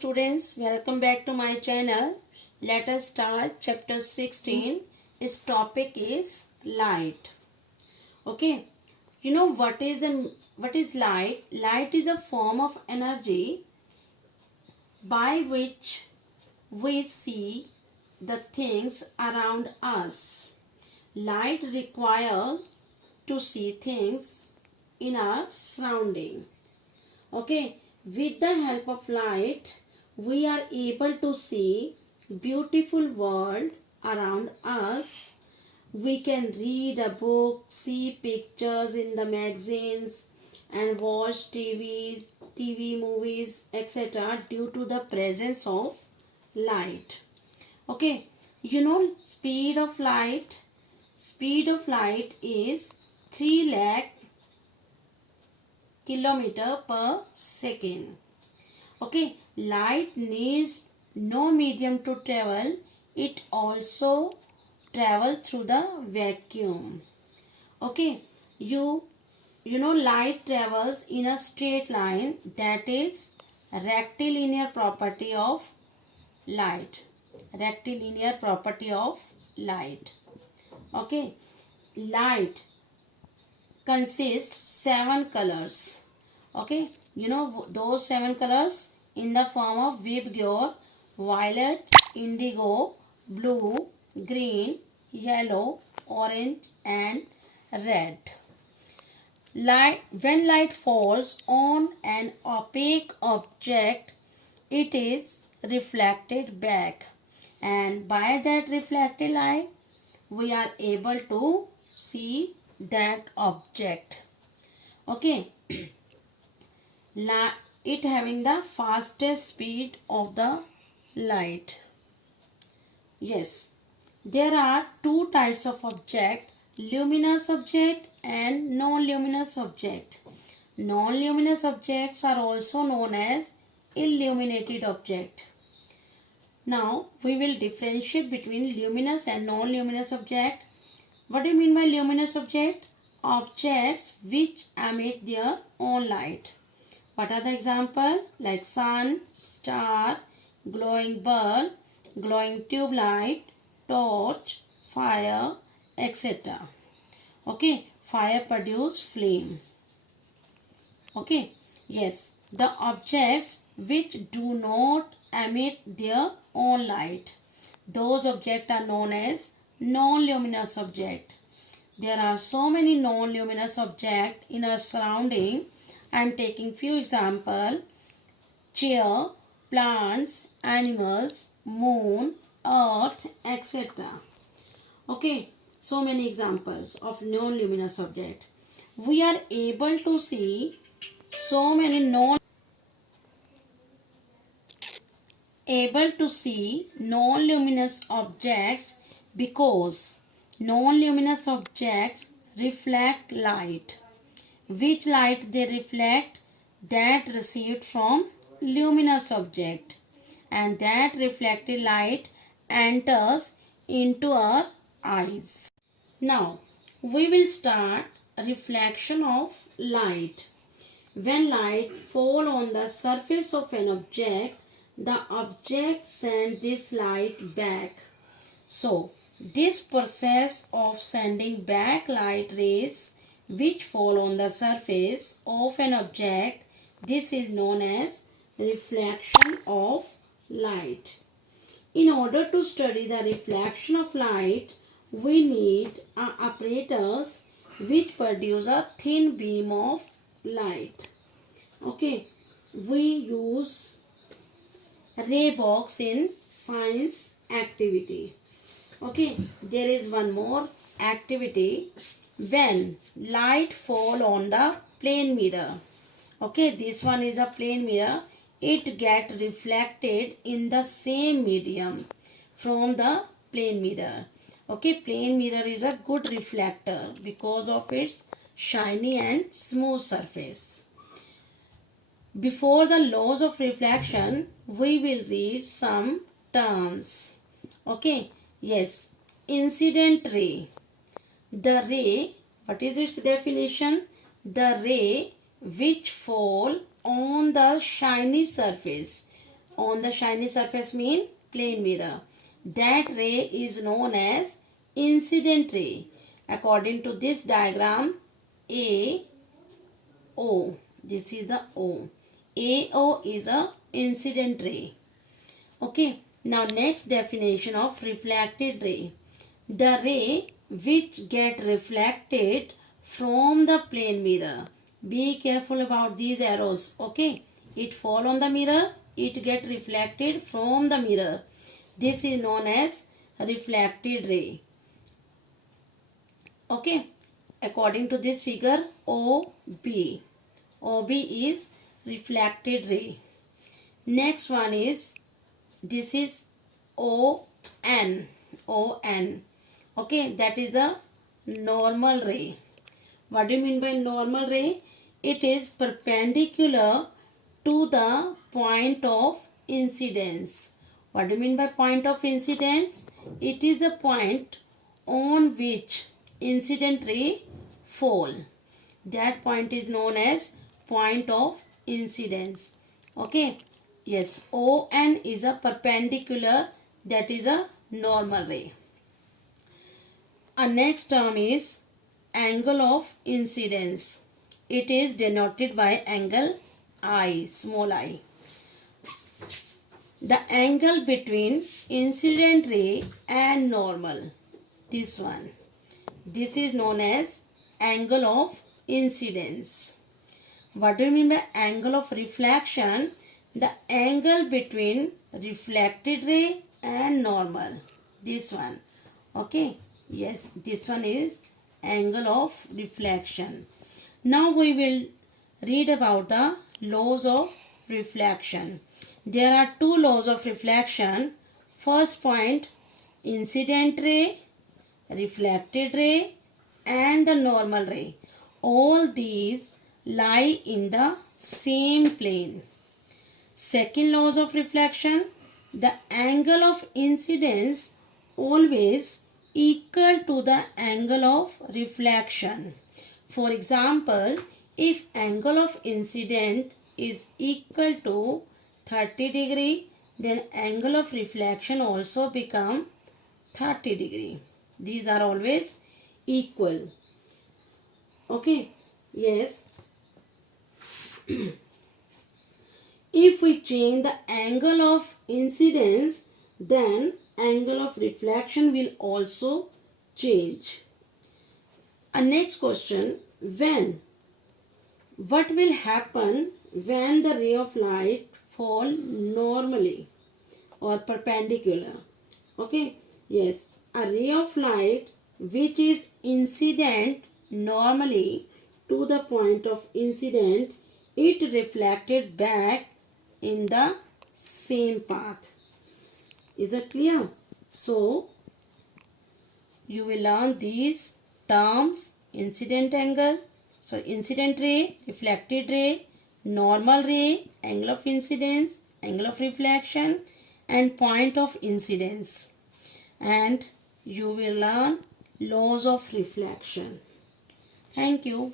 students, welcome back to my channel. Let us start chapter 16. Its topic is light. Okay, you know what is light? Light is a form of energy by which we see the things around us. Light requires to see things in our surrounding. Okay, with the help of light, we are able to see beautiful world around us. We can read a book, see pictures in the magazines, and watch TV movies, etc. due to the presence of light. Okay, you know speed of light. Speed of light is 3 lakh kilometer per second. Okay, light needs no medium to travel. It also travel through the vacuum. Okay, you know light travels in a straight line. That is rectilinear property of light. Rectilinear property of light. Okay, light consists 7 colors. Okay, you know those 7 colors in the form of Vibgyor, violet, indigo, blue, green, yellow, orange and red. When light falls on an opaque object, it is reflected back, and by that reflected light we are able to see that object. Okay, it having the fastest speed of the light. Yes, there are two types of object: luminous object and non-luminous object. Non-luminous objects are also known as illuminated object. Now we will differentiate between luminous and non-luminous object. What do you mean by luminous object? Objects which emit their own light. What are the examples? Like sun, star, glowing bulb, glowing tube light, torch, fire, etc. Okay, fire produce flame. Okay, yes, the objects which do not emit their own light, those objects are known as non-luminous object. There are so many non-luminous objects in our surrounding. I am taking few examples: chair, plants, animals, moon, earth, etc. Okay, so many examples of non-luminous objects. We are able to see so many non-luminous objects because non-luminous objects reflect light. Which light they reflect? That received from luminous object, and that reflected light enters into our eyes. Now we will start reflection of light. When light falls on the surface of an object, the object sends this light back. So this process of sending back light rays which fall on the surface of an object, this is known as reflection of light. In order to study the reflection of light, we need apparatus which produce a thin beam of light. Okay, we use ray box in science activity. Okay, there is one more activity. When light fall on the plane mirror, okay, this one is a plane mirror, it get reflected in the same medium from the plane mirror. Okay, plane mirror is a good reflector because of its shiny and smooth surface. Before the laws of reflection, we will read some terms. Okay, yes, incident ray. The ray, what is its definition? The ray which fall on the shiny surface on the shiny surface mean plane mirror. That ray is known as incident ray. According to this diagram, A, O, this is the O. AO is a incident ray. Okay, now next definition of reflected ray. The ray which get reflected from the plane mirror. Be careful about these arrows. Okay, it fall on the mirror, it get reflected from the mirror. This is known as reflected ray. Okay, according to this figure, OB is reflected ray. Next one is, this is ON. Okay, that is the normal ray. What do you mean by normal ray? It is perpendicular to the point of incidence. What do you mean by point of incidence? It is the point on which incident ray fall. That point is known as point of incidence. Okay, yes, ON is a perpendicular, that is a normal ray. Our next term is angle of incidence. It is denoted by angle I, small I. The angle between incident ray and normal, this one, this is known as angle of incidence. What do you mean by angle of reflection? The angle between reflected ray and normal, this one. Okay, yes, this one is angle of reflection. Now we will read about the laws of reflection. There are two laws of reflection. First point, incident ray, reflected ray and the normal ray. All these lie in the same plane. Second laws of reflection, the angle of incidence always equal to the angle of reflection. For example, if angle of incident is equal to 30 degree, then angle of reflection also become 30 degree. These are always equal. Okay, yes. If we change the angle of incidence, then angle of reflection will also change. Our next question, what will happen when the ray of light fall normally or perpendicular? Okay, yes, a ray of light which is incident normally to the point of incident, it reflected back in the same path. Is it clear? So, you will learn these terms: incident angle, incident ray, reflected ray, normal ray, angle of incidence, angle of reflection and point of incidence. And you will learn laws of reflection. Thank you.